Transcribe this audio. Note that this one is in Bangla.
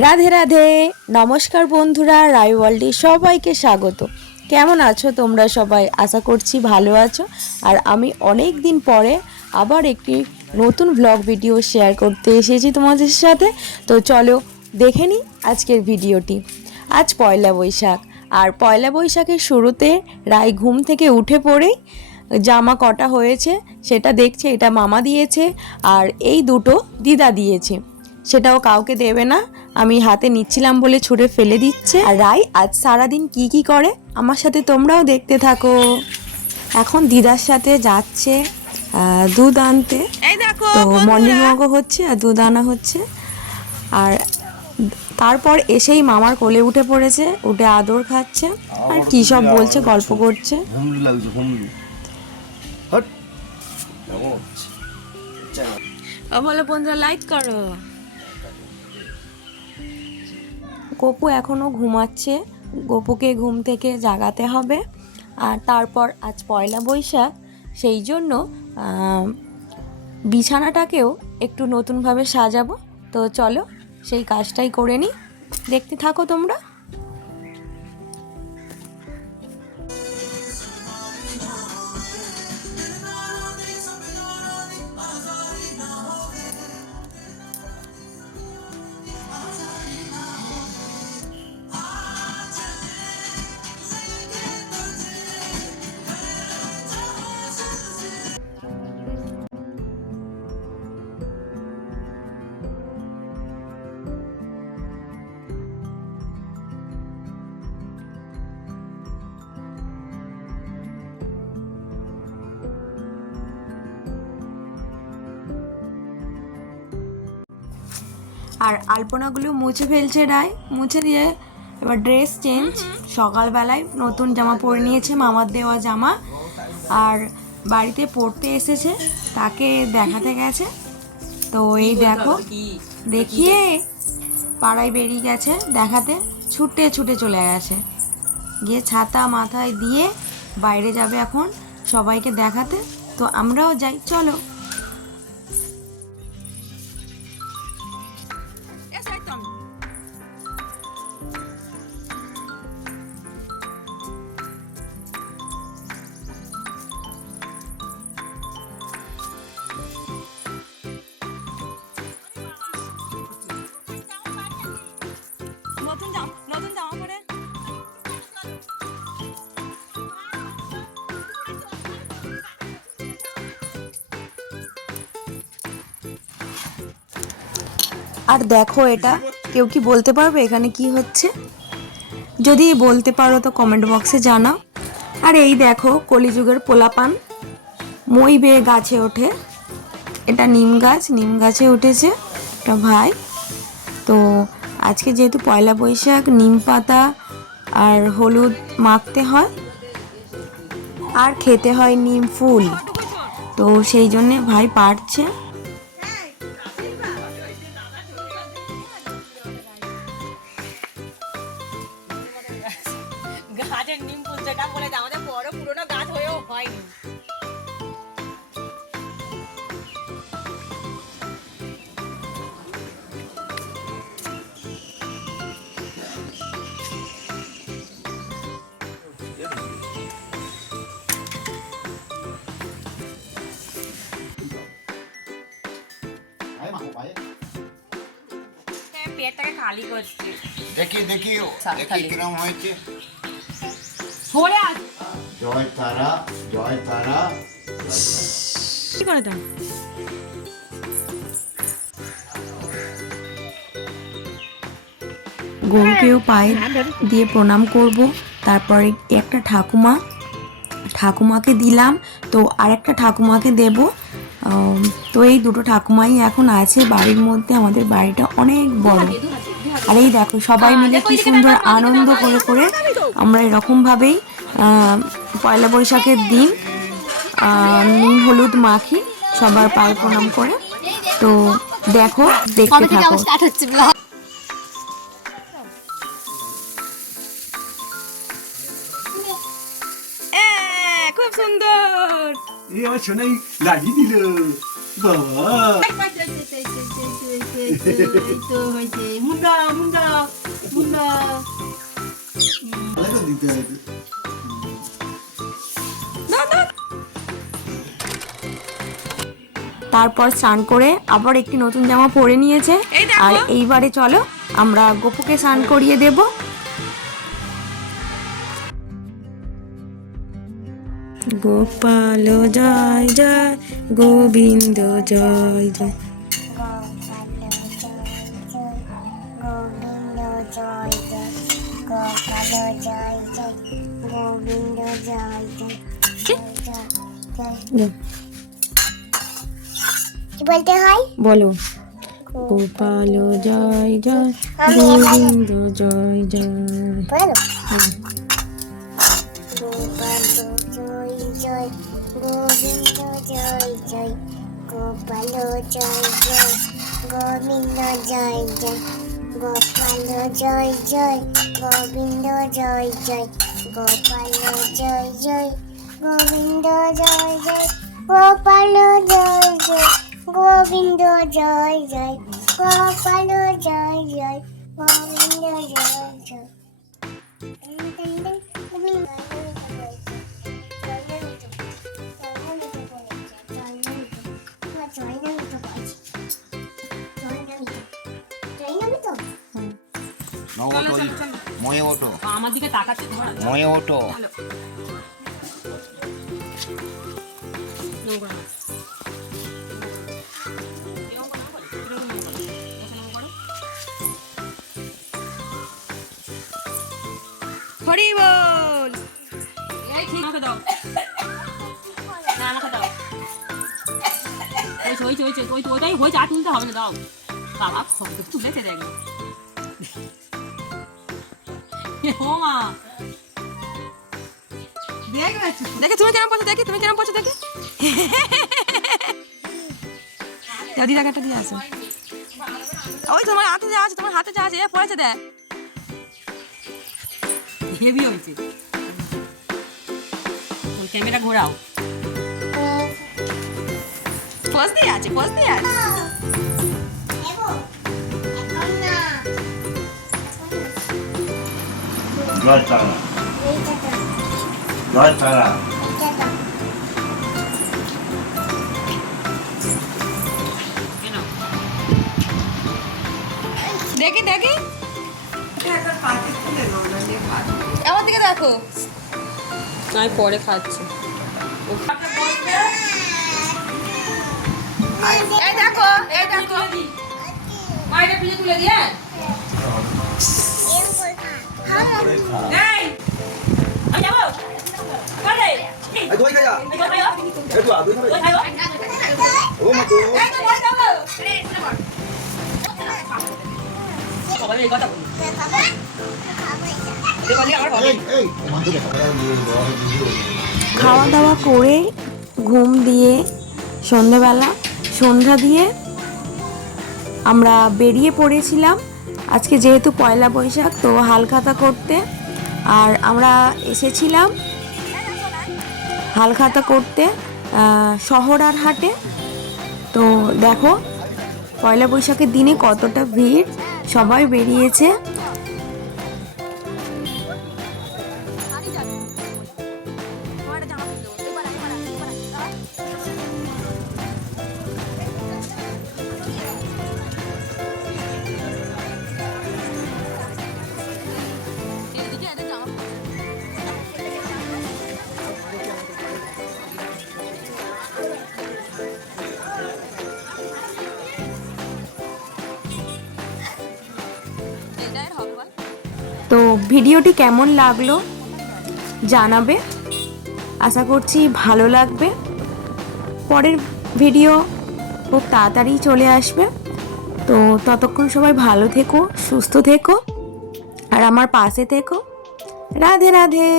রাধে রাধে, নমস্কার বন্ধুরা, রাই ওয়ার্ল্ডে সবাইকে স্বাগত। কেমন আছো তোমরা সবাই? আশা করছি ভালো আছো। আর আমি অনেক দিন পরে আবার একটি নতুন ব্লগ ভিডিও শেয়ার করতে এসেছি তোমাদের সাথে। তো চলো দেখে নিই আজকের ভিডিওটি। আজ পয়লা বৈশাখ, আর পয়লা বৈশাখের শুরুতে রাই ঘুম থেকে উঠে পড়েই জামা কটা হয়েছে সেটা দেখছে। এটা মামা দিয়েছে আর এই দুটো দিদা দিয়েছে, সেটাও কাউকে দেবে না, আমি হাতে নিচ্ছিলাম বলে ছুঁড়ে ফেলে দিচ্ছে। আর রাই আজ সারাদিন কি করে আমার সাথে তোমরাও দেখতে থাকো। এখন দিদার সাথে যাচ্ছে দুধ আনতে, তো মর্নিং ওয়াকও হচ্ছে আর দুধ আনা হচ্ছে। আর তারপর এসেই মামার কোলে উঠে পড়েছে, উঠে আদর খাচ্ছে আর কি সব বলছে, গল্প করছে। বলো বন্ধুরা, লাইক করো। গপু এখনও ঘুমাচ্ছে, গপুকে ঘুম থেকে জাগাতে হবে। আর তারপর আজ পয়লা বৈশাখ, সেই জন্য বিছানাটাকেও একটু নতুনভাবে সাজাবো। তো চলো সেই কাজটাই করে নিই, দেখতে থাকো তোমরা। আর আলপনাগুলো মুছে ফেলছে রায়, মুছে দিয়ে এবার ড্রেস চেঞ্জ। সকালবেলায় নতুন জামা পরে নিয়েছে, মামার দেওয়া জামা। আর বাড়িতে পড়তে এসেছে, তাকে দেখাতে গেছে। তো এই দেখো, দেখিয়ে পাড়ায় বেরিয়ে গেছে দেখাতে, ছুটে ছুটে চলে গেছে, গিয়ে ছাতা মাথায় দিয়ে বাইরে যাবে এখন সবাইকে দেখাতে। তো আমরাও যাই, চলো। নতুন জামা পরে আর দেখো, এটা কেউ কি বলতে পারবে এখানে কি হচ্ছে? যদি বলতে পারো তো কমেন্ট বক্সে জানাও। আর এই দেখো, কলিযুগের পোলাপান মই বেয়ে গাছে ওঠে। এটা নিম গাছ, নিম গাছে উঠেছে একটা ভাই। তো আজকে যেহেতু পয়লা বৈশাখ, নিম পাতা আর হলুদ মাখতে হয় আর খেতে হয় নিম ফুল, তো সেই জন্যে ভাই পারছে। গাছের নিম ফুল যেটা বলে আমাদের বড় পুরোনো গাছ হয়েও হয়নি। পেটটাকে খালি করছি, দেখি কিরম হয়েছে। জয় তারা, জয় তারা। কি করে দাও? গরুকেও পায়ে দিয়ে প্রণাম করব। তারপরে একটা ঠাকুমাকে দিলাম, তো আরেকটা ঠাকুমাকে দেব। তো এই দুটো ঠাকুমাই এখন আছে বাড়ির মধ্যে। আমাদের বাড়িটা অনেক বড়। আর এই দেখো, সবাই মিলে কি সুন্দর আনন্দ করে আমরা এরকমভাবেই পয়লা বৈশাখের দিন নুন হলুদ মাখি সবার পায়ে প্রণাম করে। তো দেখো, দেখতে থাকো। খুব সুন্দর, এই আমার সোনাই লাগিয়ে দিল বাবা। মুন্ডা দিতে হবে। তারপর স্নান করে আবার একটি নতুন জামা পরে নিয়েছে। আর এইবারে চলো আমরা গপুকে স্নান করিয়ে দেব। গোপাল জয় জয়, গোবিন্দ জয় জয়। গোবিন্দ জয় জয়, গোপাল জয় জয়, গোবিন্দ জয় জয়, জয় জয়। কি বলতে হয় বলো, গোপাল জয় জয়, গোবিন্দ জয় জয়। বলো গোপাল জয় জয়, গোবিন্দ জয় জয়, গোপাল জয় জয়, গোবিন্দ জয় জয়, গোপাল জয় জয়, গোবিন্দ জয় জয়, গোপাল জয় জয়, গোবিন্দ জয় জয়, গোপাল জয় জয়, গোবিন্দ জয় জয়, গোপাল জয় জয়, গোবিন্দ জয় জয়। ময়ে ওঠো, আমার দিকে তাকাচ্ছে তোমার ময়ে ওঠো। হরি বল। এই ঠিক আমাকে দাও, না আমাকে দাও। হয়েছে ওইটাই হয়েছে, আর তুলতে হবে না, দাও বাবা তুলেছে দেখ। ও মা দেখে তুমি কেমন পড়ছো, দেখি তুমি কেমন পড়ছো, দেখি দাদি টাকাটা দিয়ে আসো। ওই তোমার হাতে যা আছে, তোমার হাতে যা আছে, এ পড়েছে দেখ। হেভি হয়েছে। ক্যামেরা ঘোরাও। পোজ দিয়ে আছে, পোজ দিয়ে আছে। জয় তারা, জয় তারা। দেখি দেখি, আমার দিকে দেখো। আমি পরে খাচ্ছি। এই দেখো, এই দেখো। মাইটা পিছে তুলে দিয়ে। এই আমি যাবো। আরে এই দই খায়া, এই দই খাও। এই দই খাবে। দই খাও। ও মা তো। এই তো বল যাবো। সবাই এই কথা বলি। খাওয়া দাওয়া করে ঘুম দিয়ে সন্ধ্যাবেলা সন্ধ্যা দিয়ে আমরা বেরিয়ে পড়েছিলাম আজকে যেহেতু পয়লা বৈশাখ, তো হালখাতা করতে। আর আমরা এসেছিলাম হালখাতা করতে শহরার হাটে। তো দেখো পয়লা বৈশাখের দিনে কতটা ভিড়, সবাই বেরিয়েছে। তো ভিডিওটি কেমন লাগলো জানাবে, আশা করছি ভালো লাগবে। পরের ভিডিও খুব তাড়াতাড়ি চলে আসবে। তো ততক্ষণ সবাই ভালো থেকো, সুস্থ থেকো, আর আমার পাশে থেকো। রাধে রাধে।